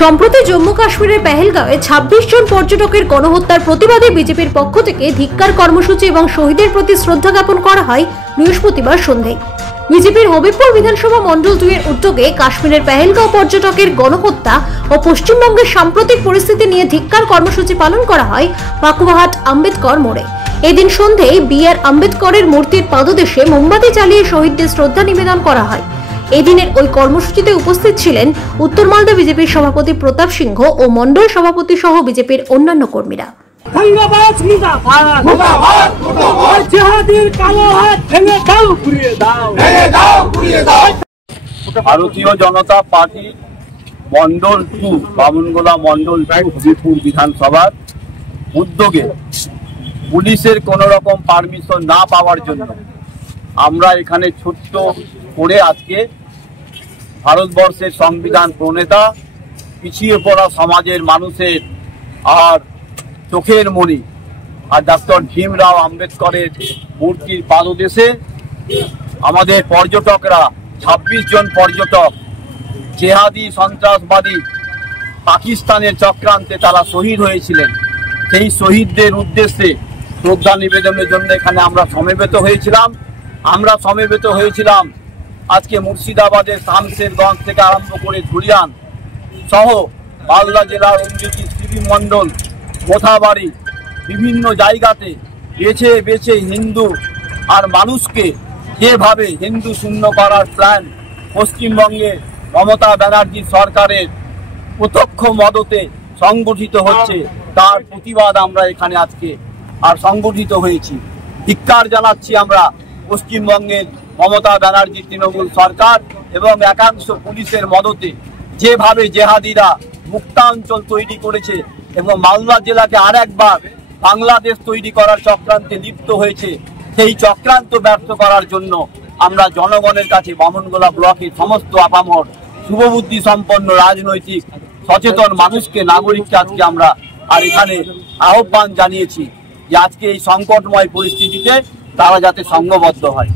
সম্প্রতি জম্মু কাশ্মীরের পেহেলগাঁওয়ে ২৬ জন পর্যটকের গণহত্যার প্রতিবাদে বিজেপির পক্ষ থেকে ধিক্কার কর্মসূচি এবং শহীদের প্রতি শ্রদ্ধা জ্ঞাপন করা হয় বৃহস্পতিবার সন্ধ্যায়। বিজেপির হবিবপুর বিধানসভা মণ্ডল ২ এর উদ্যোগে কাশ্মীরের পেহেলগাঁও পর্যটকের গণহত্যা ও পশ্চিমবঙ্গের সাম্প্রতিক পরিস্থিতি নিয়ে ধিক্কার কর্মসূচি পালন করা হয় পাকুয়াহাট আম্বেদকর মোড়ে। এদিন সন্ধ্যায় বি.আর. আম্বেদকরের মূর্তির পাদদেশে মোমবাতি জ্বালিয়ে শহীদদের শ্রদ্ধা নিবেদন করা হয়। এদিনের ওই কর্মসূচিতে উপস্থিত ছিলেন উত্তর মালদা বিজেপির সভাপতি প্রতাপ সিংহ ও মণ্ডল সভাপতি সহ বিজেপির অন্যান্য কর্মীরা। ভারতীয় জনতা পার্টি মণ্ডল 2 বামুনগোলা মণ্ডল 2 হবিবপুর বিধানসভার উদ্যোগে পুলিশের কোন রকম পারমিশন না পাওয়ার জন্য আমরা এখানে ছোট্ট করে আজকে ভারতবর্ষের সংবিধান প্রণেতা, পিছিয়ে পড়া সমাজের মানুষের আর চোখের মণি আর ডক্টর ভীমরাও আম্বেদকরের মূর্তির পাদদেশে আমাদের পর্যটকরা ২৬ জন পর্যটক জেহাদি সন্ত্রাসবাদী পাকিস্তানের চক্রান্তে তারা শহীদ হয়েছিলেন। সেই শহীদদের উদ্দেশ্যে শ্রদ্ধা নিবেদনের জন্য এখানে আমরা সমবেত হয়েছিলাম। আজকে মুর্শিদাবাদের শামশেরগঞ্জ থেকে আরম্ভ করে ধুলিয়ান সহ মালদা জেলার অমৃতি শ্রীমণ্ডল মোথাবাড়ি বিভিন্ন জায়গাতে বেছে বেছে হিন্দু আর মানুষকে যেভাবে হিন্দু শূন্য করার প্ল্যান পশ্চিমবঙ্গে মমতা ব্যানার্জি সরকারের প্রত্যক্ষ মদতে সংগঠিত হচ্ছে, তার প্রতিবাদ আমরা এখানে আজকে আর সংগঠিত হয়েছি। ধিক্কার জানাচ্ছি আমরা পশ্চিমবঙ্গের মমতা ব্যানার্জি তৃণমূল সরকার এবং একাংশ পুলিশের মদতে যেভাবে জেহাদিরা মুক্তাঞ্চল তৈরি করেছে এবং মালদা জেলাকে আরেকবার বাংলাদেশ তৈরি করার চক্রান্তে লিপ্ত হয়েছে। সেই চক্রান্ত ব্যর্থ করার জন্য আমরা জনগণের কাছে বামুনগোলা ব্লকের সমস্ত আপামর শুভবুদ্ধি সম্পন্ন রাজনৈতিক সচেতন মানুষকে, নাগরিককে আজকে আমরা আর এখানে আহ্বান জানিয়েছি যে আজকে এই সংকটময় পরিস্থিতিতে তারা যাতে সংঘবদ্ধ হয়।